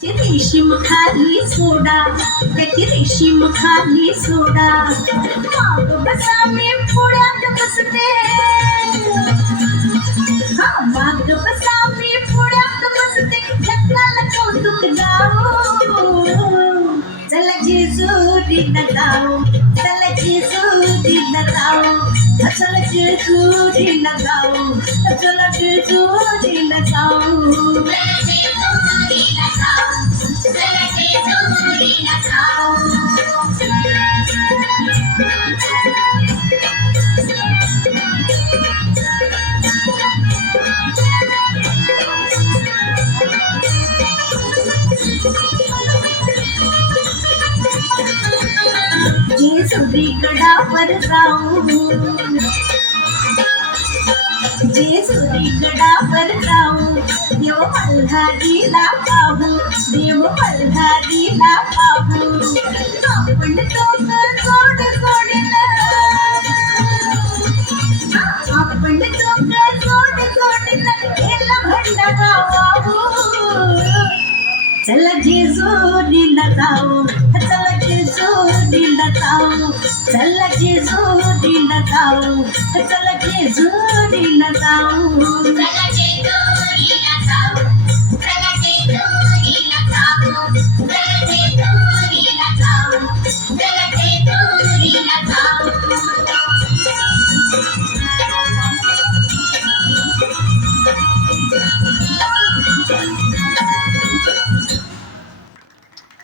रेशीम खाली सोडा, त्याची रेशीम खाली सोडा. माग बसा मी पुण्यात बसते, हा माग बसा मी पुण्यात बसते. जगाला कौतुक गाऊ, चला जेजुरीला जाऊ, चला जेजुरीला जाऊ, चला जेजुरीला जाऊ, चला जेजुरीला जाऊ. जेजुरी गडावर जाऊ, जेजुरी गडावर जाऊ. देव मल्हारीला पाहू, देव मल्हारीला पाहू. आपण दोघं जोड जोडीला, आपण दोघं जोड जोडीला गेला भंडारा वाहू. चला जेजुरीला जाऊ, चला जेजुरीला जाऊ, चला जेजुरीला जाऊ, चला जेजुरीला जाऊ.